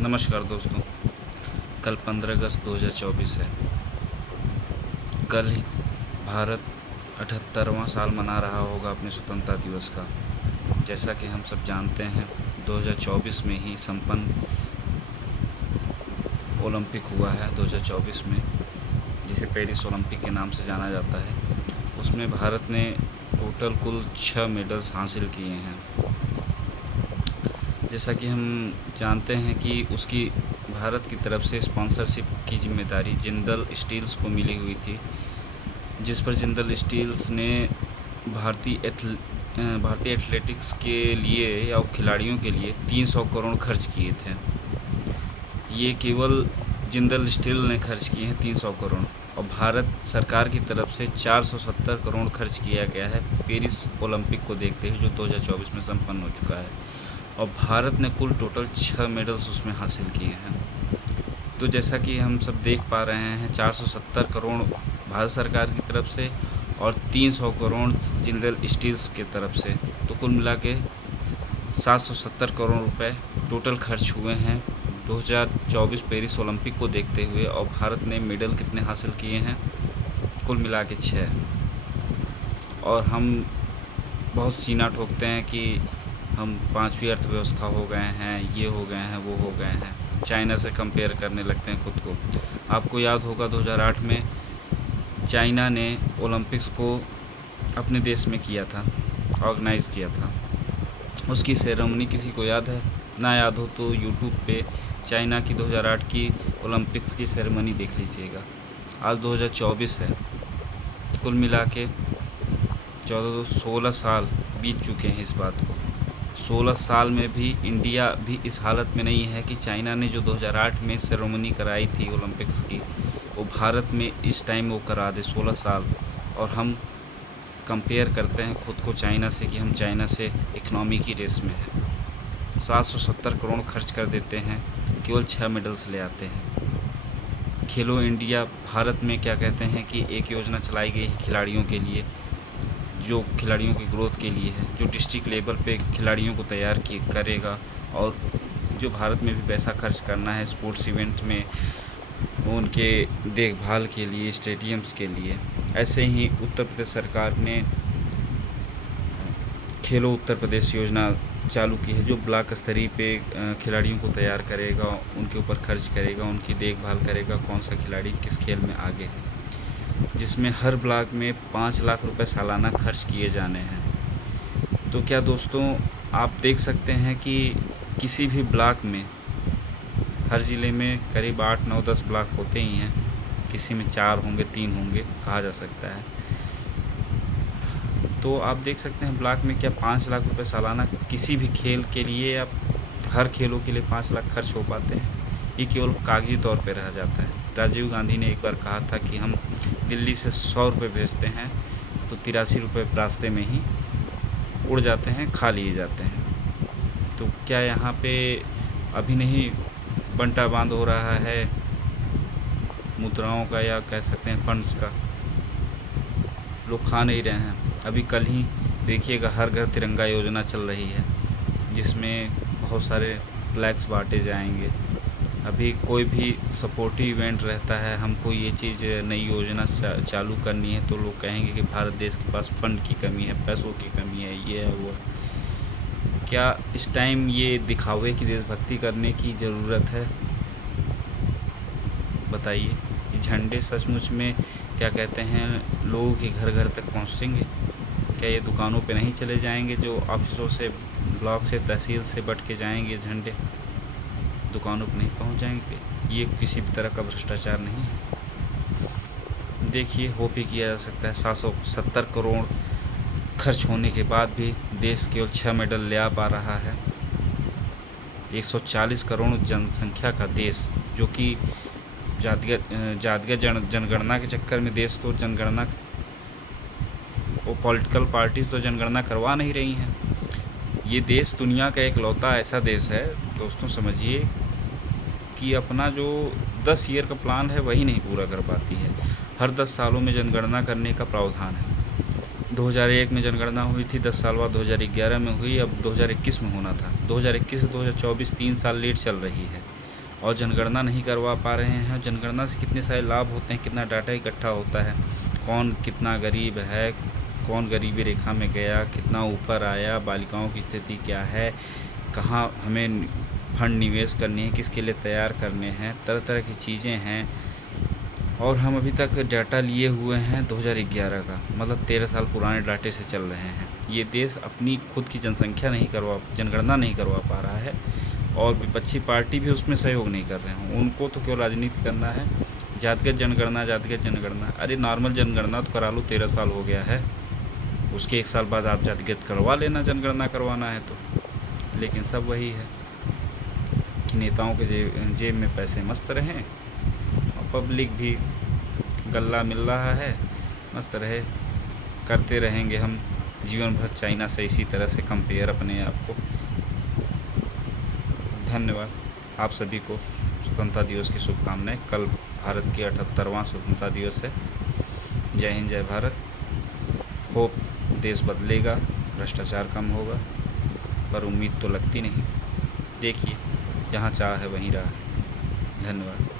नमस्कार दोस्तों। कल 15 अगस्त 2024 है। कल ही भारत 78वां साल मना रहा होगा अपने स्वतंत्रता दिवस का। जैसा कि हम सब जानते हैं 2024 में ही संपन्न ओलंपिक हुआ है 2024 में, जिसे पेरिस ओलंपिक के नाम से जाना जाता है। उसमें भारत ने टोटल कुल 6 मेडल्स हासिल किए हैं। जैसा कि हम जानते हैं कि उसकी भारत की तरफ से स्पॉन्सरशिप की जिम्मेदारी जिंदल स्टील्स को मिली हुई थी, जिस पर जिंदल स्टील्स ने भारतीय एथलेटिक्स के लिए या खिलाड़ियों के लिए 300 करोड़ खर्च किए थे। ये केवल जिंदल स्टील ने खर्च किए हैं 300 करोड़, और भारत सरकार की तरफ से 470 करोड़ खर्च किया गया है पेरिस ओलंपिक को देखते हुए, जो 2024 में संपन्न हो चुका है। और भारत ने कुल टोटल 6 मेडल्स उसमें हासिल किए हैं। तो जैसा कि हम सब देख पा रहे हैं 470 करोड़ भारत सरकार की तरफ से और 300 करोड़ जिंदल स्टील्स की तरफ से, तो कुल मिला के 770 करोड़ रुपए टोटल खर्च हुए हैं 2024 पेरिस ओलंपिक को देखते हुए। और भारत ने मेडल कितने हासिल किए हैं? कुल मिला के 6। और हम बहुत सीना ठोकते हैं कि हम 5वीं अर्थव्यवस्था हो गए हैं, ये हो गए हैं, वो हो गए हैं, चाइना से कंपेयर करने लगते हैं खुद को। आपको याद होगा 2008 में चाइना ने ओलंपिक्स को अपने देश में किया था, ऑर्गेनाइज़ किया था। उसकी सेरेमनी किसी को याद है? ना याद हो तो यूट्यूब पे चाइना की 2008 की ओलंपिक्स की सेरेमनी देख लीजिएगा। आज 2024 है, कुल मिला के 16 साल बीत चुके हैं इस बात को। 16 साल में भी इंडिया भी इस हालत में नहीं है कि चाइना ने जो 2008 में सेरेमनी कराई थी ओलंपिक्स की, वो भारत में इस टाइम वो करा दे 16 साल। और हम कंपेयर करते हैं खुद को चाइना से कि हम चाइना से इकनॉमी की रेस में हैं। 770 करोड़ खर्च कर देते हैं, केवल 6 मेडल्स ले आते हैं। खेलो इंडिया भारत में क्या कहते हैं कि एक योजना चलाई गई है खिलाड़ियों के लिए, जो खिलाड़ियों की ग्रोथ के लिए है, जो डिस्ट्रिक्ट लेवल पे खिलाड़ियों को तैयार करेगा, और जो भारत में भी पैसा खर्च करना है स्पोर्ट्स इवेंट में उनके देखभाल के लिए, स्टेडियम्स के लिए। ऐसे ही उत्तर प्रदेश सरकार ने खेलो उत्तर प्रदेश योजना चालू की है, जो ब्लॉक स्तरीय पे खिलाड़ियों को तैयार करेगा, उनके ऊपर खर्च करेगा, उनकी देखभाल करेगा, कौन सा खिलाड़ी किस खेल में आगे है, जिसमें हर ब्लॉक में 5 लाख रुपए सालाना खर्च किए जाने हैं। तो क्या दोस्तों, आप देख सकते हैं कि किसी भी ब्लॉक में, हर ज़िले में करीब 8, 9, 10 ब्लॉक होते ही हैं, किसी में 4 होंगे, 3 होंगे, कहा जा सकता है। तो आप देख सकते हैं ब्लॉक में क्या 5 लाख रुपए सालाना किसी भी खेल के लिए या हर खेलों के लिए 5 लाख खर्च हो पाते हैं? ये केवल कागजी तौर पे रह जाता है। राजीव गांधी ने एक बार कहा था कि हम दिल्ली से 100 रुपये भेजते हैं तो 83 रुपये रास्ते में ही उड़ जाते हैं, खा लिए जाते हैं। तो क्या यहाँ पे अभी नहीं बंटा बांध हो रहा है मुद्राओं का, या कह सकते हैं फंड्स का? लोग खा नहीं रहे हैं। अभी कल ही देखिएगा हर घर तिरंगा योजना चल रही है, जिसमें बहुत सारे फ्लैग्स बांटे जाएंगे। अभी कोई भी सपोर्टिव इवेंट रहता है, हमको ये चीज़ नई योजना चालू करनी है, तो लोग कहेंगे कि भारत देश के पास फंड की कमी है, पैसों की कमी है, ये है वो है। क्या इस टाइम ये दिखावे की देशभक्ति करने की ज़रूरत है? बताइए। ये झंडे सचमुच में क्या कहते हैं लोगों के घर घर तक पहुँचेंगे? क्या ये दुकानों पे नहीं चले जाएंगे? जो ऑफिसों से, ब्लॉक से, तहसील से बट के जाएंगे झंडे, दुकानों पर नहीं पहुंच जाएंगे? ये किसी भी तरह का भ्रष्टाचार नहीं है। देखिए, होप ही किया जा सकता है 770 करोड़ खर्च होने के बाद भी देश केवल 6 मेडल ले आ पा रहा है। 140 करोड़ जनसंख्या का देश, जो कि जातिगत जनगणना के चक्कर में देश तो जनगणना, वो पॉलिटिकल पार्टीज तो जनगणना करवा नहीं रही हैं। ये देश दुनिया का एकलौता ऐसा देश है दोस्तों, समझिए कि अपना जो 10 ईयर का प्लान है वही नहीं पूरा कर पाती है। हर 10 सालों में जनगणना करने का प्रावधान है। 2001 में जनगणना हुई थी, 10 साल बाद 2011 में हुई, अब 2021 में होना था। 2021 से 2024 3 साल लेट चल रही है। और जनगणना नहीं करवा पा रहे हैं। और जनगणना से कितने सारे लाभ होते हैं, कितना डाटा इकट्ठा होता है, कौन कितना गरीब है, कौन गरीबी रेखा में गया, कितना ऊपर आया, बालिकाओं की स्थिति क्या है, कहाँ हमें फंड निवेश करनी है, किसके लिए तैयार करने हैं, तरह तरह की चीज़ें हैं। और हम अभी तक डाटा लिए हुए हैं 2011 का, मतलब 13 साल पुराने डाटे से चल रहे हैं। ये देश अपनी खुद की जनगणना नहीं करवा पा रहा है, और विपक्षी पार्टी भी उसमें सहयोग नहीं कर रहे हैं। उनको तो क्यों राजनीति करना है, जातिगत जनगणना। अरे नॉर्मल जनगणना तो करा लो, 13 साल हो गया है, उसके 1 साल बाद आप जातिगत करवा लेना, जनगणना करवाना है तो। लेकिन सब वही है कि नेताओं के जेब में पैसे मस्त रहें और पब्लिक भी गल्ला मिल रहा है, मस्त रहे। करते रहेंगे हम जीवन भर चाइना से इसी तरह से कंपेयर अपने आप को। धन्यवाद। आप सभी को स्वतंत्रता दिवस की शुभकामनाएं। कल भारत के 78वां स्वतंत्रता दिवस है। जय हिंद, जय भारत। होप देश बदलेगा, भ्रष्टाचार कम होगा, पर उम्मीद तो लगती नहीं। देखिए, जहाँ चाह है वहीं राह है। धन्यवाद।